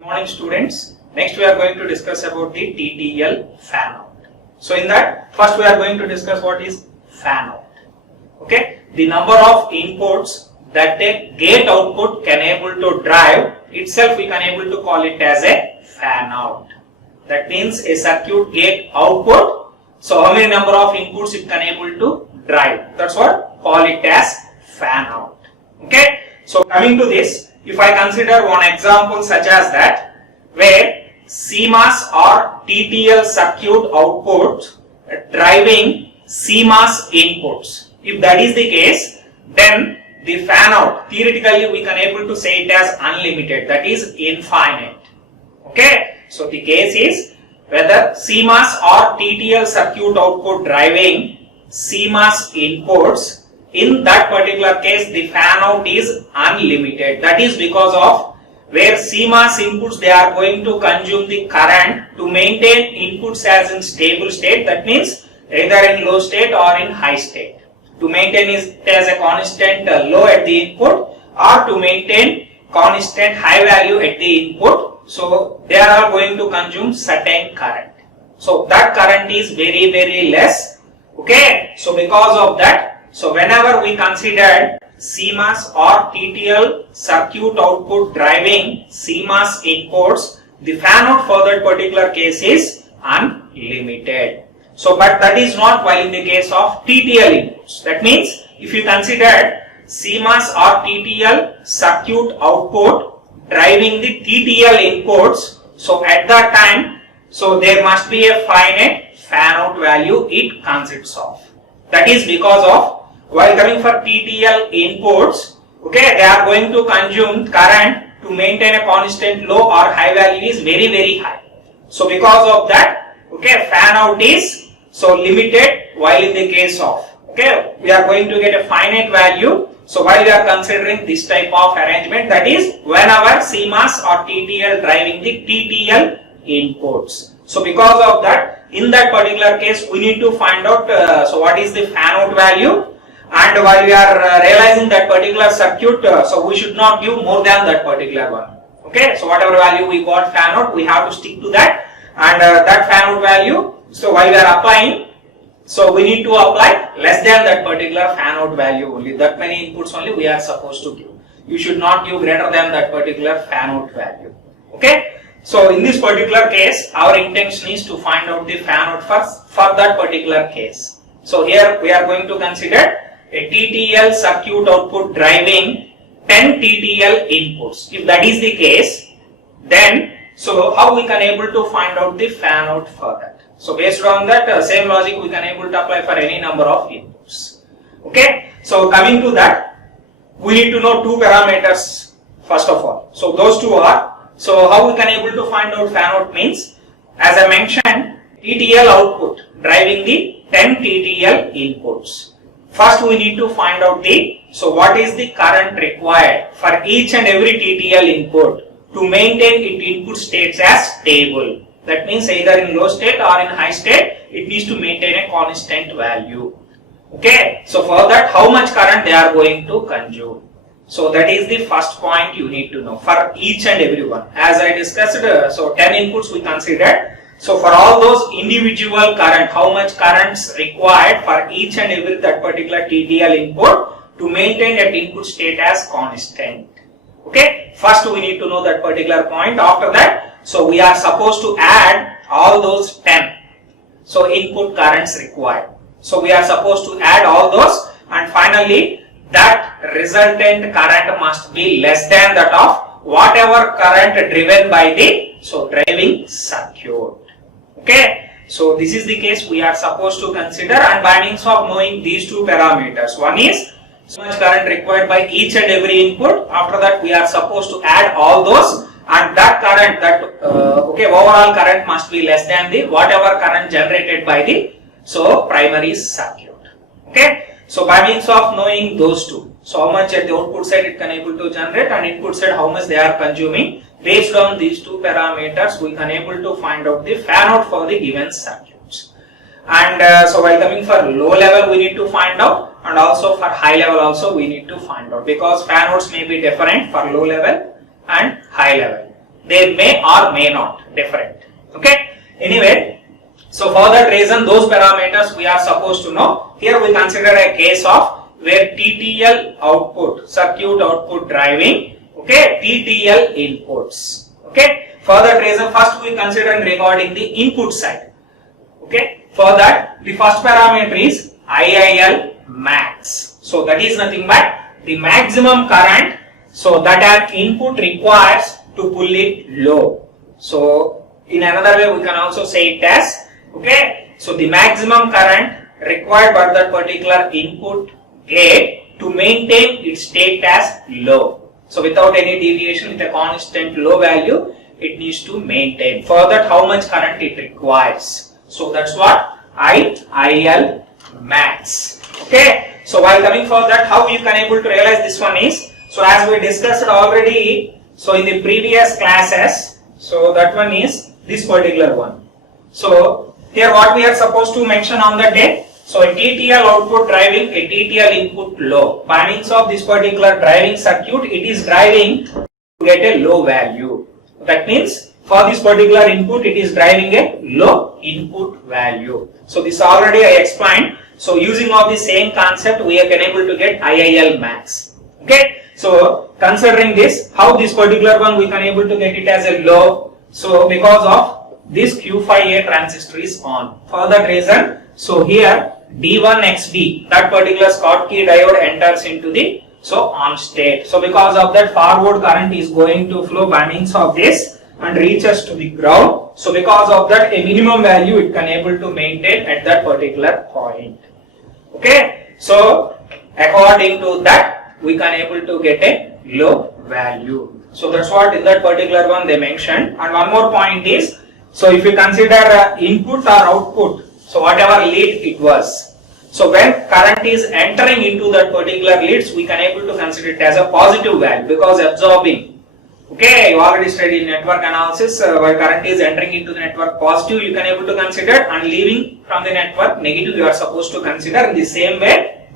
Morning students. Next we are going to discuss about the TTL fan out. So in that first we are going to discuss what is fan out. Okay, the number of inputs that a gate output can able to drive itself we can able to call it as a fan out. That means a circuit gate output. So how many number of inputs it can able to drive? That's what call it as fan out. Okay. So coming to this, if I consider one example such as that, where CMOS or TTL circuit output driving CMOS inputs. If that is the case, then the fan out, theoretically we can able to say it as unlimited, that is infinite. Okay. So the case is whether CMOS or TTL circuit output driving CMOS inputs. In that particular case, the fan out is unlimited. That is because of where CMOS inputs they are going to consume the current to maintain inputs as in stable state. That means either in low state or in high state. To maintain it as a constant low at the input or to maintain constant high value at the input. So they are all going to consume certain current. So that current is very less. Okay. So because of that. So whenever we consider CMOS or TTL circuit output driving CMOS inputs, the fan out for that particular case is unlimited. So but that is not while in the case of TTL inputs. That means if you consider CMOS or TTL circuit output driving the TTL inputs, so at that time, so there must be a finite fan out value it consists of. That is because of while coming for TTL inputs, okay, they are going to consume current to maintain a constant low or high value is very high. So because of that, okay, fan out is so limited while in the case of, okay, we are going to get a finite value. So while we are considering this type of arrangement, that is whenever CMOS or TTL driving the TTL inputs. So because of that, in that particular case, we need to find out so what is the fan out value. And while we are realizing that particular circuit, so we should not give more than that particular one. Okay, so whatever value we got fan out, we have to stick to that. And that fan out value, so while we are applying, so we need to apply less than that particular fan out value only. That many inputs only we are supposed to give. You should not give greater than that particular fan out value. Okay, so in this particular case, our intention is to find out the fan out first for that particular case. So here we are going to consider a TTL circuit output driving 10 TTL inputs. If that is the case, then so how we can able to find out the fan out for that? So based on that same logic we can able to apply for any number of inputs. Okay. So coming to that, we need to know two parameters first of all. So those two are, so how we can able to find out fan out means, as I mentioned, TTL output driving the 10 TTL inputs. First we need to find out so what is the current required for each and every TTL input to maintain its input states as stable. That means either in low state or in high state, it needs to maintain a constant value. Okay. So for that, how much current they are going to consume. So that is the first point you need to know for each and every one. As I discussed, so 10 inputs we considered. So for all those individual current, how much currents required for each and every that particular TTL input to maintain that input state as constant. Okay. First we need to know that particular point. After that, so we are supposed to add all those 10. So input currents required. So we are supposed to add all those, and finally that resultant current must be less than that of whatever current driven by the driving circuit. Okay, so this is the case we are supposed to consider, and by means of knowing these two parameters, one is so much current required by each and every input. After that, we are supposed to add all those, and that current, that overall current must be less than the whatever current generated by the primary circuit. Okay, so by means of knowing those two, so how much at the output side it can able to generate, and input side how much they are consuming. Based on these two parameters, we can able to find out the fan out for the given circuits. And so while coming for low level, we need to find out, and also for high level also we need to find out, because fan outs may be different for low level and high level. They may or may not different. Okay. Anyway, so for that reason, those parameters we are supposed to know. Here we consider a case of where TTL output, circuit output driving, okay, TTL inputs. Okay. For that reason, first we consider regarding the input side. Okay. For that, the first parameter is IIL max. So that is nothing but the maximum current, so that an input requires to pull it low. So in another way we can also say it as, okay, so the maximum current required by that particular input gate to maintain its state as low. So without any deviation, with a constant low value, it needs to maintain. For that, how much current it requires. So that's what IIL max. Okay. So while coming for that, how you can able to realize this one is, so as we discussed already, so in the previous classes, so that one is this particular one. So here what we are supposed to mention on the day, so a TTL output driving a TTL input low. By means of this particular driving circuit, it is driving to get a low value. That means for this particular input, it is driving a low input value. So this already I explained. So using of the same concept, we are able to get IIL max. Okay. So considering this, how this particular one we can able to get it as a low. So because of this Q5A transistor is on. For that reason, so here D1XD, that particular Schottky diode enters into the on state. So because of that, forward current is going to flow by means of this and reaches to the ground. So because of that, a minimum value it can able to maintain at that particular point. Okay. So according to that, we can able to get a low value. So that's what in that particular one they mentioned. And one more point is, so if you consider input or output, so whatever lead it was, so when current is entering into that particular leads, we can able to consider it as a positive value because absorbing. Okay, you already studied network analysis. While current is entering into the network positive, you can able to consider, and leaving from the network negative, you are supposed to consider. In the same way,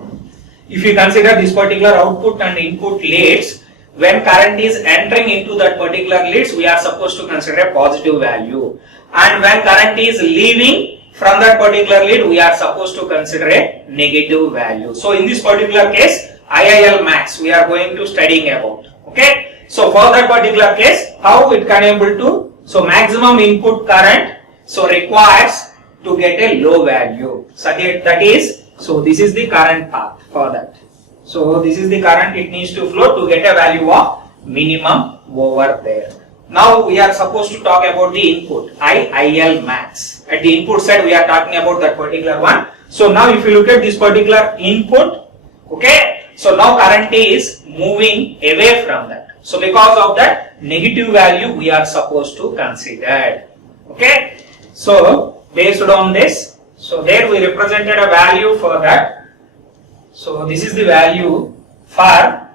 if you consider this particular output and input leads, when current is entering into that particular leads, we are supposed to consider a positive value. And when current is leaving from that particular lead, we are supposed to consider a negative value. So in this particular case, IIL max we are going to studying about. Okay. So for that particular case, how it can able to, so maximum input current so requires to get a low value. So that is, so this is the current path for that. So this is the current it needs to flow to get a value of minimum over there. Now we are supposed to talk about the input IIL max. At the input side we are talking about that particular one. So now if you look at this particular input, okay, so now current is moving away from that. So because of that, negative value we are supposed to consider. Okay. So based on this, so there we represented a value for that. So this is the value for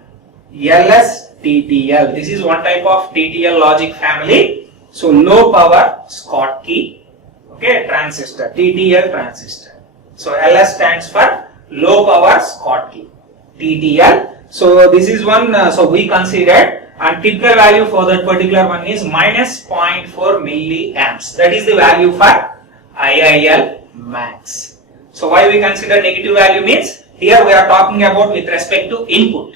LSTTL. This is one type of TTL logic family. So low power Schottky, okay, transistor, TTL transistor. So LS stands for low power Schottky, TTL. So this is one, so we considered, and typical value for that particular one is minus 0.4 milliamps. That is the value for IIL max. So why we consider negative value means, here we are talking about with respect to input.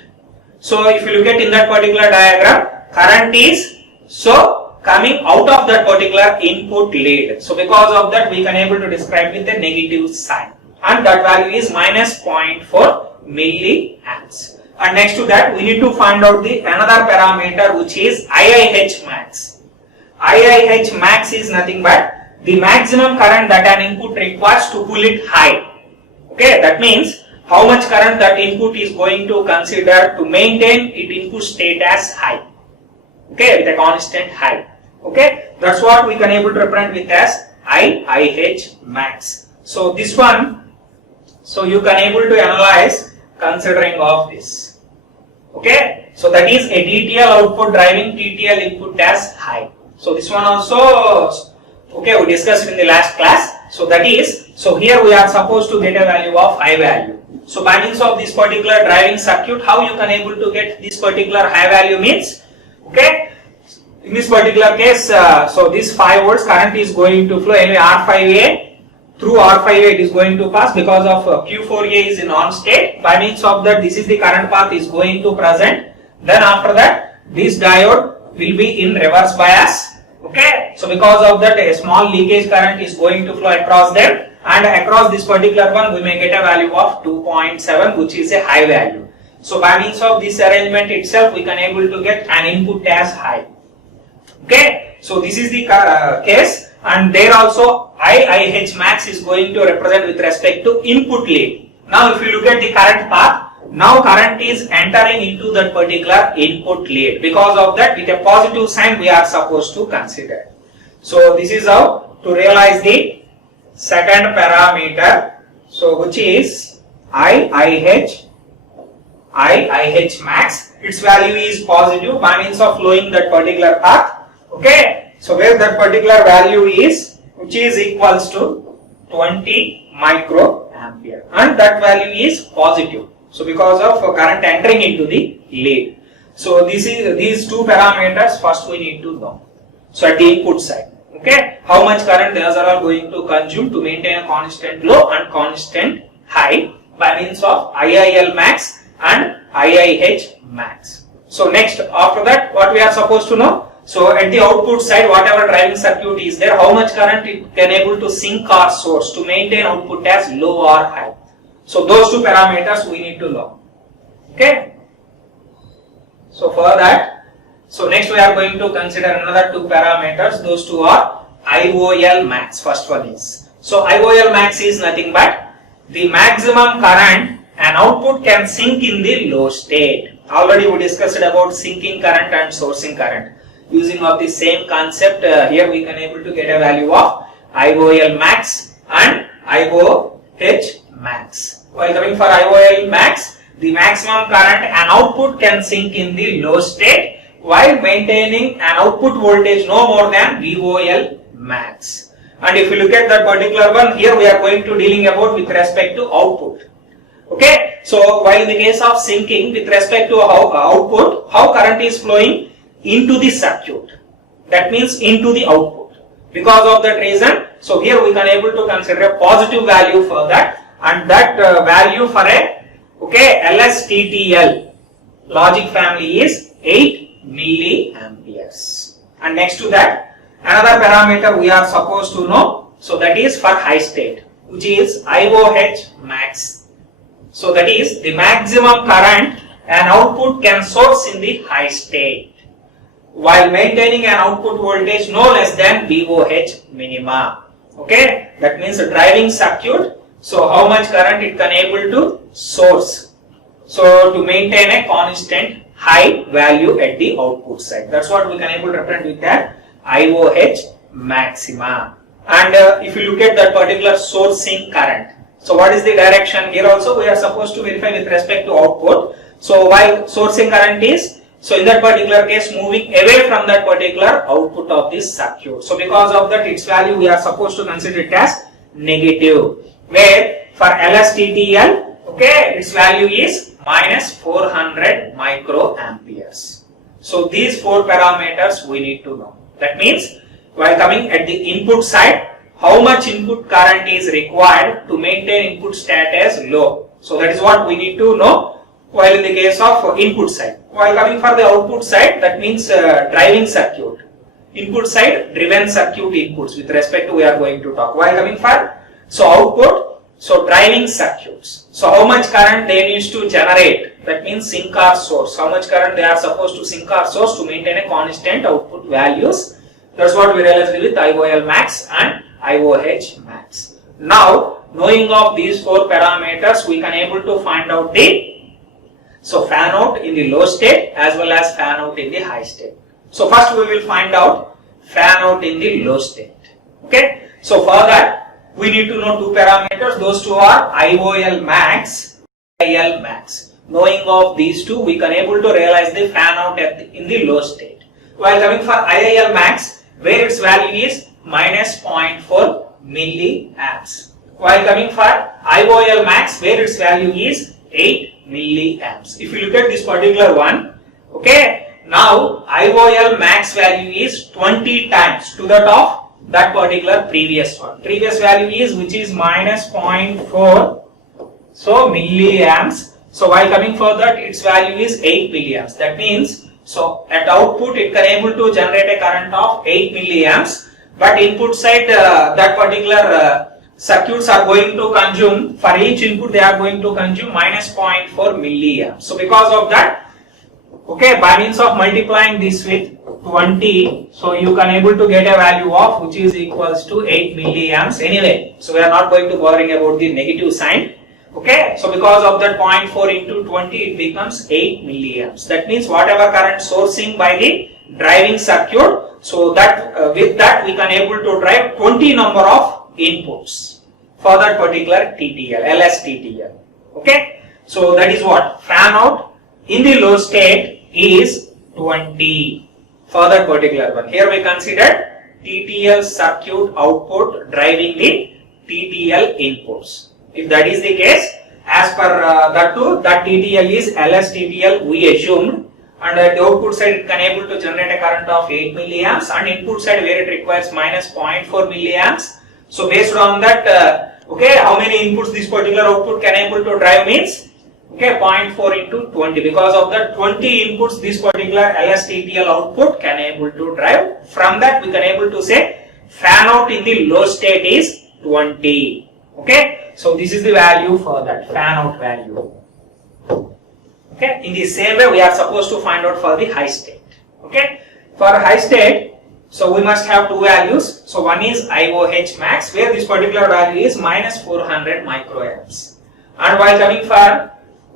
So if you look at in that particular diagram, current is so coming out of that particular input lead. So because of that, we can able to describe with the negative sign, and that value is minus 0.4 milliamps. And next to that, we need to find out the another parameter which is IIH max. IIH max is nothing but the maximum current that an input requires to pull it high. Okay, that means how much current that input is going to consider to maintain its input state as high. Okay, with a constant high. Okay, that's what we can able to represent with as IIH max. So this one, so you can able to analyze considering of this. Okay, so that is a TTL output driving TTL input as high. So this one also, okay, we discussed in the last class. So that is, so here we are supposed to get a value of high value. So by means of this particular driving circuit, how you can able to get this particular high value means, okay, in this particular case, so this 5 volts current is going to flow anyway R5A. Through R5A it is going to pass because of Q4A is in on state. By means of that, this is the current path is going to present. Then after that, this diode will be in reverse bias. Okay. So because of that, a small leakage current is going to flow across them, and across this particular one we may get a value of 2.7, which is a high value. So by means of this arrangement itself, we can able to get an input as high. Okay. So this is the case. And there also IIH max is going to represent with respect to input lead. Now if you look at the current path, now current is entering into that particular input lead. Because of that, with a positive sign we are supposed to consider. So this is how to realize the second parameter. So which is IIH max. Its value is positive by means of flowing that particular path. Okay. So where that particular value is, which is equals to 20 microampere, and that value is positive. So because of current entering into the lead. So these two parameters first we need to know. So at the input side, okay, how much current these are all going to consume to maintain a constant low and constant high by means of IIL max and IIH max. So next, after that, what we are supposed to know? So at the output side, whatever driving circuit is there, how much current it can able to sink or source to maintain output as low or high. So those two parameters we need to know. Okay. So for that, so next we are going to consider another two parameters. Those two are IOL max. First one is, so IOL max is nothing but the maximum current an output can sink in the low state. Already we discussed about sinking current and sourcing current. Using of the same concept, here we can able to get a value of IOL max and IOH max. While coming for IOL max, the maximum current an output can sink in the low state while maintaining an output voltage no more than VOL max. And if you look at that particular one, here we are going to dealing about with respect to output. Okay, so while in the case of sinking with respect to output, how current is flowing into the circuit, that means into the output. Because of that reason, so here we can able to consider a positive value for that, and that value for a LSTTL logic family is 8 milliamperes. And next to that, another parameter we are supposed to know, so that is for high state, which is IOH max. So that is the maximum current an output can source in the high state while maintaining an output voltage no less than VOH minima. Okay, that means a driving circuit. So how much current it can able to source, so to maintain a constant high value at the output side. That's what we can able to represent with that IOH maxima. And if you look at that particular sourcing current, so what is the direction? Here also we are supposed to verify with respect to output. So while sourcing current is, so in that particular case moving away from that particular output of this circuit. So because of that, its value we are supposed to consider it as negative. Where for LSTTL, okay, its value is minus 400 microamperes. So these four parameters we need to know. That means while coming at the input side, how much input current is required to maintain input status low. So that is what we need to know while in the case of input side. While coming for the output side, that means driving circuit. Input side, driven circuit inputs with respect to we are going to talk. While coming for, so output, so driving circuits. So how much current they need to generate, that means sink or source. How much current they are supposed to sink or source to maintain a constant output values. That's what we realized with IOL max and IOH max. Now, knowing of these four parameters, we can able to find out the fan out in the low state as well as fan out in the high state. So first we will find out fan out in the low state. Okay. So for that we need to know two parameters. Those two are IOL max, IIL max. Knowing of these two, we can able to realize the fan out in the low state. While coming for IIL max, where its value is minus 0.4 milliamps. While coming for IOL max, where its value is 8 milliamps. If you look at this particular one, okay, now IOL max value is 20 times to that of that particular previous one. Previous value is which is minus 0.4, so milliamps. So while coming further, its value is 8 milliamps. That means, so at output it can able to generate a current of 8 milliamps, but input side that particular circuits are going to consume, for each input they are going to consume minus 0.4 milliamps. So because of that, okay, by means of multiplying this with 20, so you can able to get a value of which is equals to 8 milliamps anyway. So we are not going to bothering about the negative sign. Okay, so because of that 0.4 into 20, it becomes 8 milliamps. That means whatever current sourcing by the driving circuit, so that with that we can able to drive 20 number of inputs for that particular TTL, LSTTL. Okay, so that is what fan out in the low state is 20 for that particular one. Here we consider TTL circuit output driving the TTL inputs. If that is the case, as per that TTL is LSTTL we assumed, and at the output side it can able to generate a current of 8 milliamps, and input side where it requires minus 0.4 milliamps. So based on that, okay, how many inputs this particular output can able to drive means, okay, 0.4 into 20. Because of that 20 inputs this particular LSTTL output can able to drive. From that we can able to say fan out in the low state is 20. Okay, so this is the value for that fan out value. Okay, in the same way we are supposed to find out for the high state. Okay, for high state, so we must have two values. So one is IOH max, where this particular value is minus 400 microamps, and while coming for,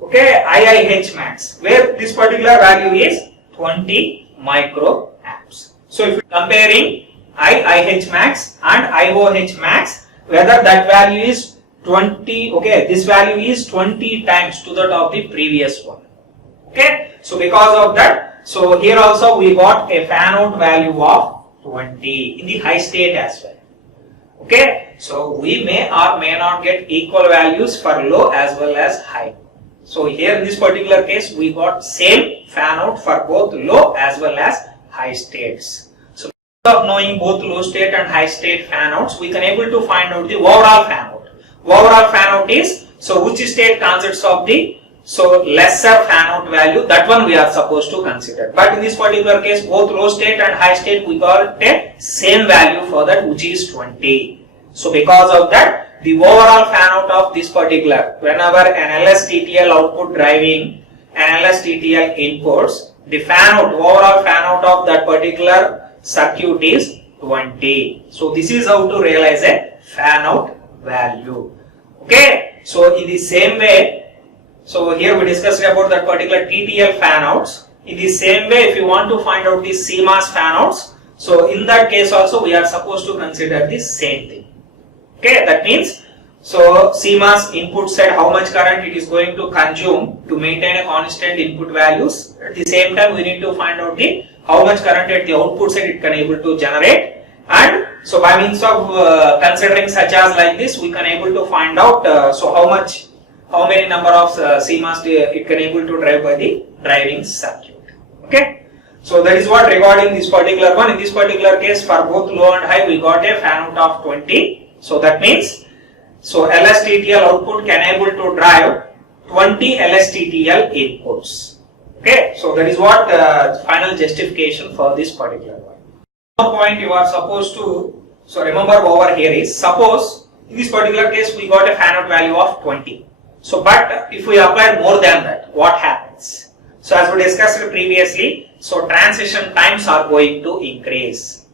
okay, IIH max, where this particular value is 20 microamps. So if you are comparing IIH max and IOH max, whether that value is 20, okay, this value is 20 times to that of the previous one. Okay, so because of that, so here also we got a fan out value of 20 in the high state as well. Okay, so we may or may not get equal values for low as well as high. So here in this particular case we got same fan out for both low as well as high states. So of knowing both low state and high state fan outs, we can able to find out the overall fan out. Overall fan out is, so which state consists of the, so lesser fan out value, that one we are supposed to consider. But in this particular case, both low state and high state we got a same value for that, which is 20. So because of that, the overall fan out of this particular, whenever an LSTTL output driving an LSTTL inputs, the fan out, overall fan out of that particular circuit is 20. So this is how to realize a fan out value. Okay, so in the same way, so here we discussed about that particular TTL fan outs. In the same way, if you want to find out the CMOS fan outs, so in that case also we are supposed to consider the same thing. Okay, that means, so CMOS input side, how much current it is going to consume to maintain a constant input values. At the same time we need to find out the how much current at the output side it can able to generate, and so by means of considering such as like this, we can able to find out so how many number of CMOS it can able to drive by the driving circuit. Okay, so that is what regarding this particular one. In this particular case, for both low and high we got a fan out of 20. So that means, so LSTTL output can able to drive 20 LSTTL inputs. Okay, so that is what final justification for this particular one. One point you are supposed to, so remember over here is, suppose in this particular case we got a fan out value of 20. So but if we apply more than that, what happens? So as we discussed previously, so transition times are going to increase.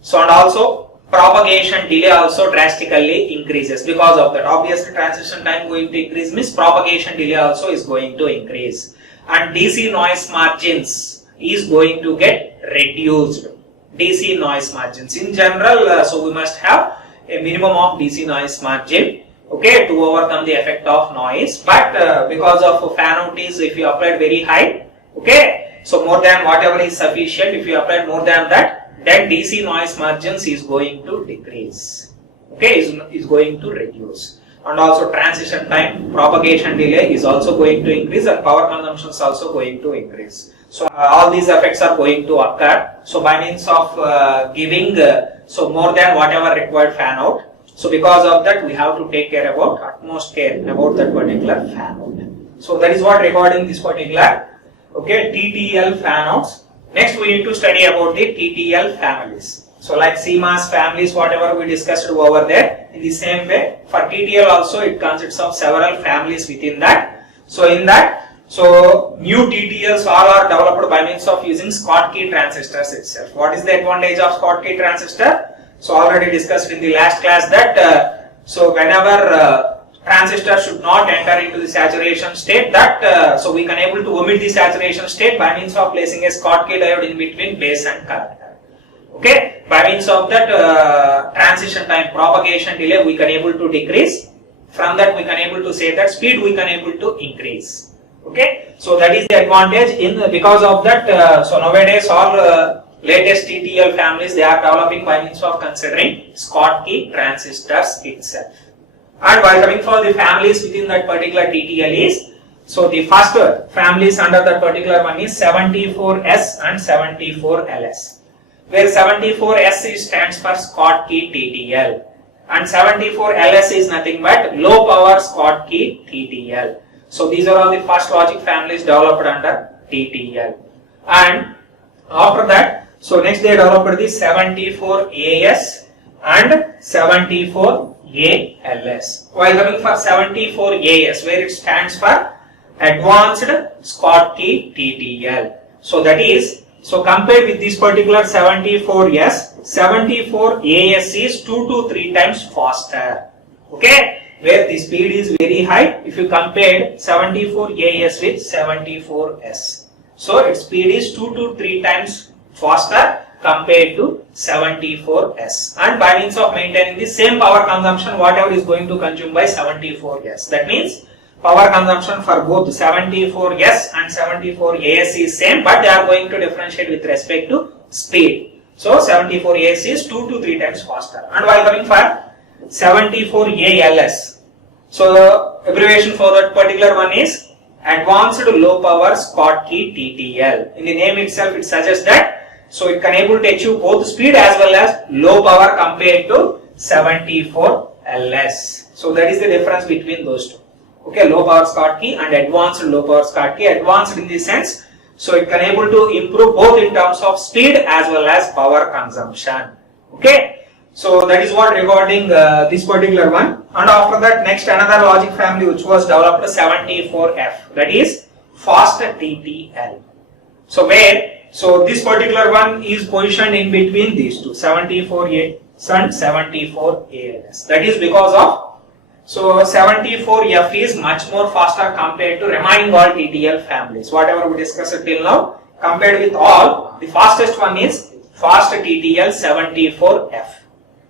So and also propagation delay also drastically increases. Because of that, obviously transition time going to increase means propagation delay also is going to increase, and DC noise margins is going to get reduced. DC noise margins in general, so we must have a minimum of DC noise margin, okay, to overcome the effect of noise. But because of fan out is, if you applied very high, okay, so more than whatever is sufficient, if you applied more than that, then DC noise margins is going to decrease, okay, is going to reduce. and also transition time, propagation delay is also going to increase, and power consumption is also going to increase. So all these effects are going to occur. So by means of giving so more than whatever required fan out. So because of that, we have to take care about utmost care about that particular fan out. So that is what regarding this particular TTL fan outs. Next we need to study about the TTL families. So like CMOS families, whatever we discussed over there, in the same way for TTL also it consists of several families within that. So in that, so new TTLs all are developed by means of using Schottky transistors itself. What is the advantage of Schottky transistor? So already discussed in the last class that so whenever transistor should not enter into the saturation state, that so we can able to omit the saturation state by means of placing a Schottky diode in between base and collector. Okay, by means of that transition time, propagation delay we can able to decrease. From that we can able to say that speed we can able to increase. Okay, so that is the advantage in because of that. So nowadays all latest TTL families they are developing by means of considering Schottky transistors itself. And while coming for the families within that particular TTL is, so the first families under that particular one is 74S and 74LS. Where 74S stands for Schottky TTL and 74LS is nothing but low power Schottky TTL. So these are all the first logic families developed under TTL. And after that, so next they developed the 74AS and 74ALS. While coming for 74AS, where it stands for Advanced Schottky TTL. So that is, so compared with this particular 74S, 74AS is 2 to 3 times faster. Okay, where the speed is very high if you compare 74AS with 74S. So its speed is 2 to 3 times faster compared to 74S, and by means of maintaining the same power consumption whatever is going to consume by 74S. That means power consumption for both 74S and 74AS is same, but they are going to differentiate with respect to speed. So 74AS is 2 to 3 times faster. And while coming for 74ALS, so the abbreviation for that particular one is Advanced Low Power Schottky TTL. In the name itself it suggests that so it can able to achieve both speed as well as low power compared to 74LS. So that is the difference between those two. Okay, low power Schottky and advanced low power Schottky. Advanced in the sense, so it can able to improve both in terms of speed as well as power consumption. Okay, so that is what regarding this particular one. And after that, next another logic family which was developed 74F, that is fast TTL. So where, so this particular one is positioned in between these two, 74A and 74ALS. That is because of, so 74F is much more faster compared to remaining all TTL families. Whatever we discussed till now, compared with all, the fastest one is fast TTL 74F.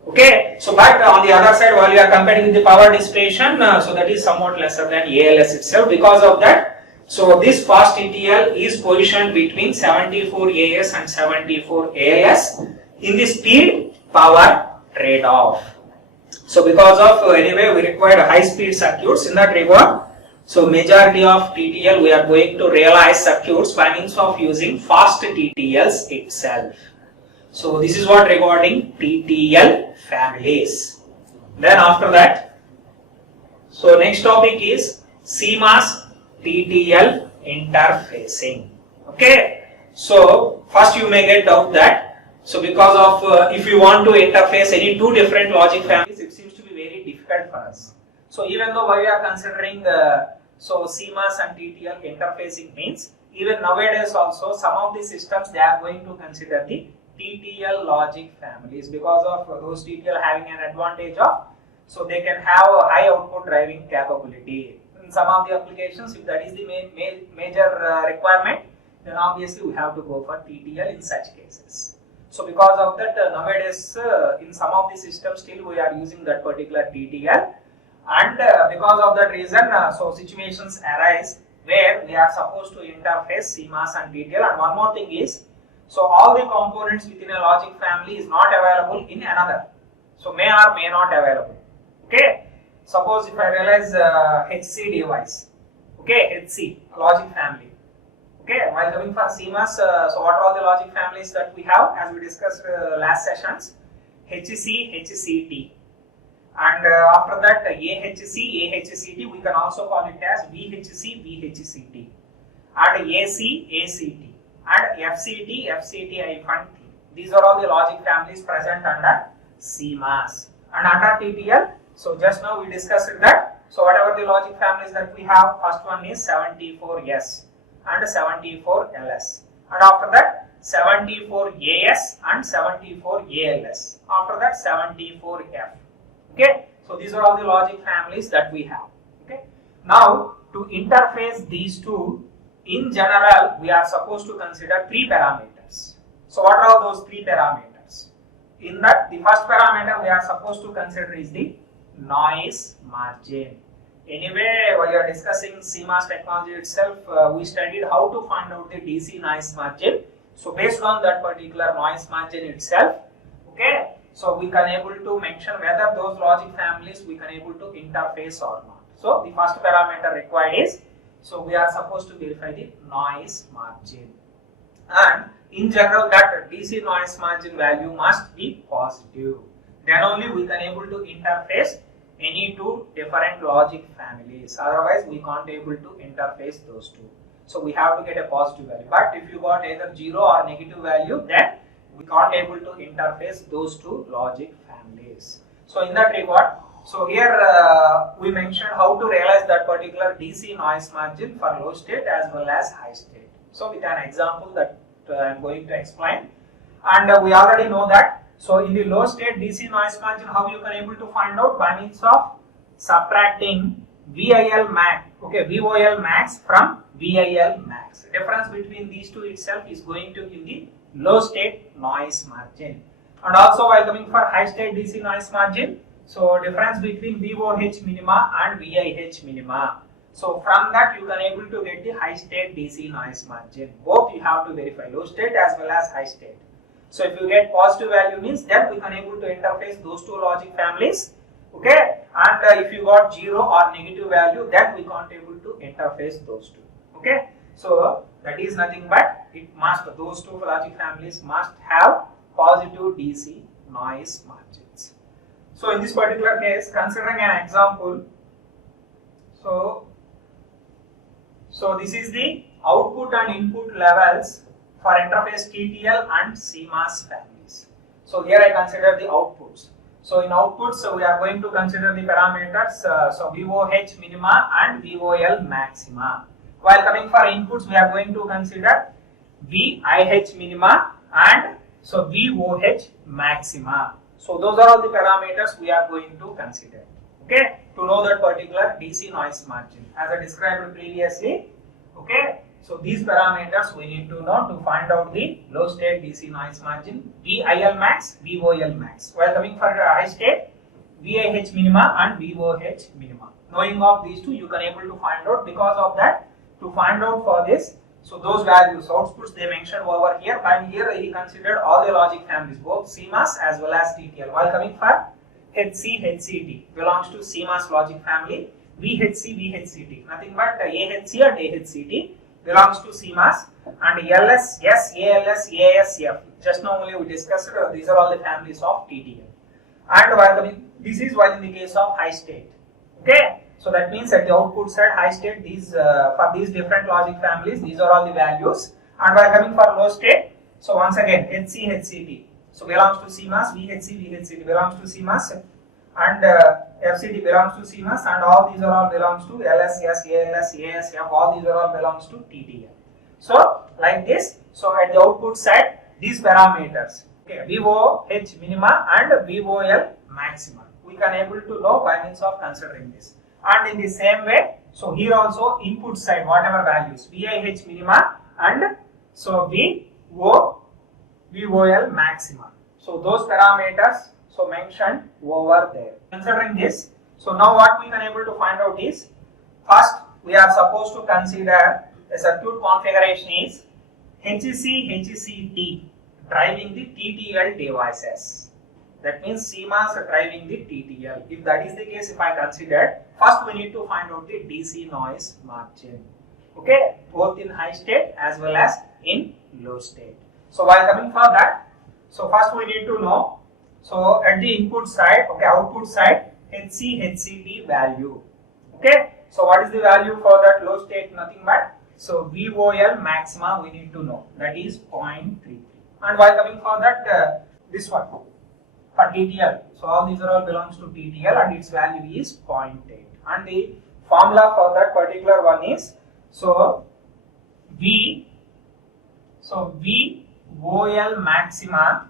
Okay, so but on the other side, while you are comparing with the power dissipation, so that is somewhat lesser than ALS itself. Because of that, so this fast TTL is positioned between 74AS and 74ALS in the speed power trade-off. So because of anyway we required high speed circuits in that regard, so majority of TTL we are going to realize circuits by means of using fast TTLs itself. So this is what regarding TTL families. Then after that, so next topic is CMOS TTL interfacing. Okay, so first you may get doubt that, so because of if you want to interface any two different logic families, it seems to be very difficult for us. So even though we are considering so CMOS and TTL interfacing means, even nowadays also some of the systems they are going to consider the TTL logic families because of those TTL having an advantage of, so they can have a high output driving capability. In some of the applications, if that is the major requirement, then obviously we have to go for TTL in such cases. So because of that, nowadays in some of the systems still we are using that particular TTL, and because of that reason, so situations arise where we are supposed to interface CMOS and TTL. And one more thing is, so all the components within a logic family is not available in another, so may or may not available. Okay, Suppose if I realize HC device, okay, HC logic family. Okay, while coming for CMOS, so what are all the logic families that we have as we discussed last sessions? HC, HCT, and after that AHC, AHCT, we can also call it as VHC, VHCT, and AC, ACT, and FCT, FCT-T. These are all the logic families present under CMOS. And under TTL, so just now we discussed that, so whatever the logic families that we have, first one is 74S and 74LS, and after that 74AS and 74ALS, after that 74F. Okay, so these are all the logic families that we have. Okay, now to interface these two, in general we are supposed to consider three parameters. So what are those three parameters? In that, the first parameter we are supposed to consider is the noise margin. Anyway, while you are discussing CMOS technology itself, we studied how to find out the DC noise margin. So based on that particular noise margin itself, okay, so we can able to mention whether those logic families we can able to interface or not. So the first parameter required is, so we are supposed to verify the noise margin, and in general that DC noise margin value must be positive. Then only we can able to interface any two different logic families, otherwise we can't able to interface those two. So we have to get a positive value, but if you got either 0 or negative value, then we can't able to interface those two logic families. So in that regard, so here we mentioned how to realize that particular DC noise margin for low state as well as high state. So with an example that I am going to explain, and we already know that. So in the low state DC noise margin, how you can able to find out? By means of subtracting VIL max, okay, VOL max from VIL max. The difference between these two itself is going to give the low state noise margin. And also while coming for high state DC noise margin, so difference between VOH minima and VIH minima. So from that you can able to get the high state DC noise margin. Both you have to verify, low state as well as high state. So if you get positive value means then we can able to interface those two logic families. Okay, and if you got 0 or negative value, then we can't able to interface those two. Okay, so that is nothing but it must, those two logic families must have positive DC noise margins. So in this particular case, considering an example, so this is the output and input levels for interface TTL and CMOS families. So here I consider the outputs. So in outputs, so we are going to consider the parameters, so VOH minima and VOL maxima. While coming for inputs, we are going to consider VIH minima and so VOH maxima. So those are all the parameters we are going to consider. Okay, to know that particular DC noise margin as I described previously. Okay, so these parameters we need to know to find out the low state DC noise margin, VIL max, VOL max. While coming for high state, VIH minima and VOH minima. Knowing of these two, you can able to find out. Because of that, to find out for this, so those values, outputs they mentioned over here, and here he considered all the logic families, both CMOS as well as TTL. While coming for HC, HCT belongs to CMOS logic family, VHC, VHCT, nothing but AHC and AHCT belongs to CMOS, and LS, S, ALS, AS, F. Just now only we discussed, these are all the families of TTL. And while coming, this is while in the case of high state. Okay, so that means at the output side, high state, these for these different logic families, these are all the values. And while coming for low state, so once again, HC, HCT, so belongs to CMOS, VHC, VHCT belongs to CMOS, and FCT belongs to CMOS, and all these are all belongs to LS, S, ALS, AS, F, all these are all belongs to TTL. So like this, so at the output side, these parameters, okay, VOH minima and VOL maxima, we can able to know by means of considering this. And in the same way, so here also input side, whatever values, VIH minima and so VOL maxima. So those parameters so mentioned over there. Considering this, so now what we can able to find out is, first we are supposed to consider a circuit configuration is HC, HCT driving the TTL devices. That means CMOS driving the TTL. If that is the case, if I consider, first we need to find out the DC noise margin. Okay, both in high state as well as in low state. So while coming for that, so first we need to know, so at the input side, okay, output side, HCT value. Okay, so what is the value for that low state? Nothing but, so VOL maxima we need to know, that is 0.33. And while coming for that, this one for TTL, so all these are all belongs to TTL and its value is 0.8. And the formula for that particular one is, so VOL maxima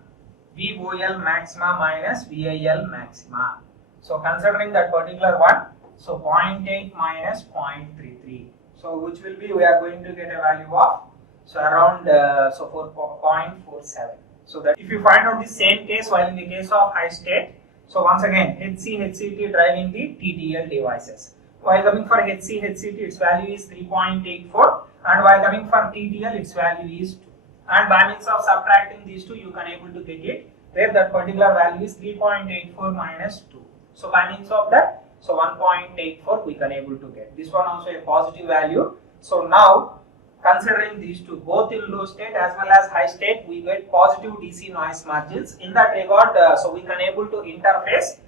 minus VIL maxima. So considering that particular one, so 0.8 minus 0.33. So which will be, we are going to get a value of, so around 4.47. So that if you find out the same case while in the case of high state, so once again HCT driving the TTL devices. While coming for HCT, its value is 3.84, and while coming for TTL, its value is 2. And by means of subtracting these two, you can able to get it where that particular value is 3.84 minus 2. So by means of that, so 1.84 we can able to get. This one also a positive value. So now considering these two, both in low state as well as high state, we get positive DC noise margins. In that regard, so we can able to interface,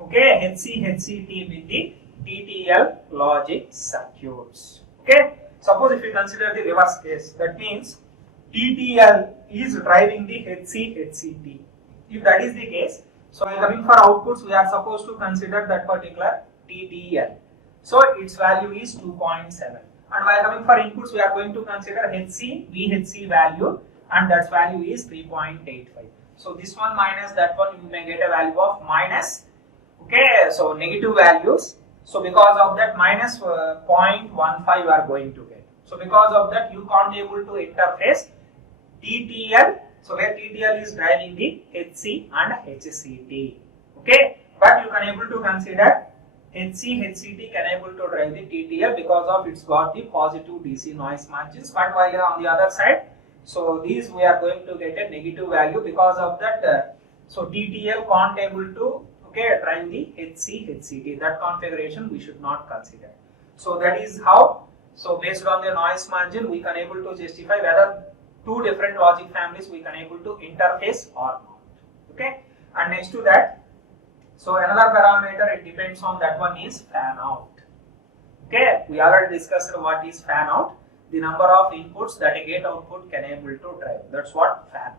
okay, HCT with the TTL logic circuits. Okay, suppose if you consider the reverse case, that means TTL is driving the HCT. If that is the case, so while coming for outputs, we are supposed to consider that particular TTL. So its value is 2.7. And while coming for inputs, we are going to consider VHC value, and that value is 3.85. So this one minus that one, you may get a value of minus, okay, so negative values. So because of that, minus 0.15 you are going to get. So because of that, you can't able to interface TTL, so where TTL is driving the HC and HCT. Okay, but you can able to consider HCT can able to drive the TTL because of it's got the positive DC noise margins. But while on the other side, so these we are going to get a negative value because of that. So TTL can't able to, okay, drive the HCT. That configuration we should not consider. So that is how. So based on the noise margin, we can able to justify whether two different logic families we can able to interface or not. Okay, and next to that, so another parameter, it depends on that one is fan out. Okay, we already discussed what is fan out, the number of inputs that a gate output can able to drive. That's what fan out.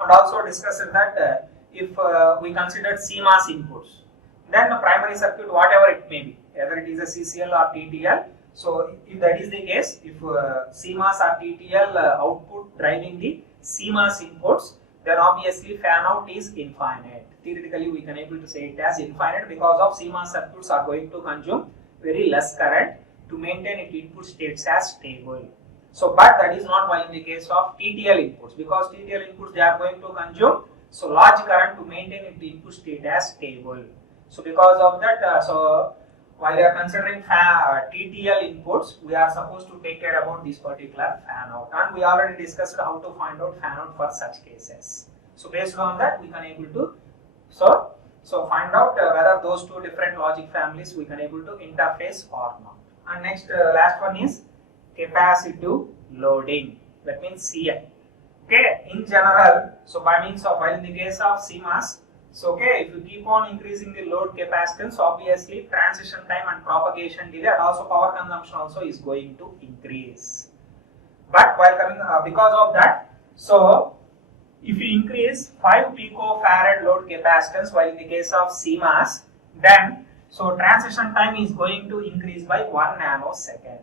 And also discussed that if we consider CMOS inputs, then the primary circuit, whatever it may be, either it is a CCL or TTL. So if that is the case, if CMOS or TTL output driving the CMOS inputs, then obviously fan out is infinite. Theoretically, we can able to say it as infinite because of CMOS circuits are going to consume very less current to maintain its input states as stable. So, but that is not while in the case of TTL inputs, because TTL inputs they are going to consume so large current to maintain its input state as stable. So because of that, so while we are considering TTL inputs, we are supposed to take care about this particular fan out, and we already discussed how to find out fan out for such cases. So based on that, we can able to so find out whether those two different logic families we can able to interface or not. And next last one is capacitive loading. That means CL. Okay, in general, so by means of, while in the case of CMOS, so okay, if you keep on increasing the load capacitance, obviously transition time and propagation delay and also power consumption also is going to increase. But while coming because of that, so if you increase 5 picofarad load capacitance while in the case of CMOS, then so transition time is going to increase by 1 nanosecond.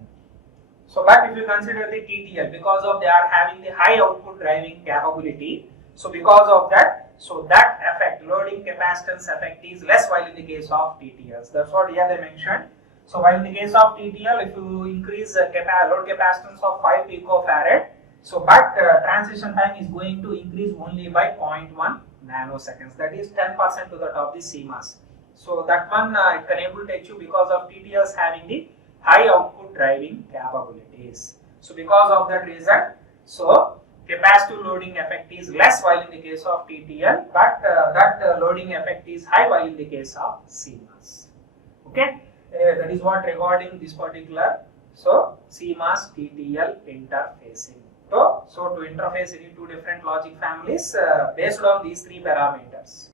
So but if you consider the TTL, because of they are having the high output driving capability, so because of that, so that effect, loading capacitance effect is less while in the case of TTLs. That's what here they mentioned. So while in the case of TTL, if you increase load capacitance of 5 picofarad, so but transition time is going to increase only by 0.1 nanoseconds. That is 10% to that of the CMOS. So that one it can able to achieve because of TTLs having the high output driving capabilities. So because of that reason, so capacitive loading effect is less while in the case of TTL, but that loading effect is high while in the case of CMOS. Okay, that is what regarding this particular. So CMOS TTL interfacing. So to interface any two different logic families based on these three parameters.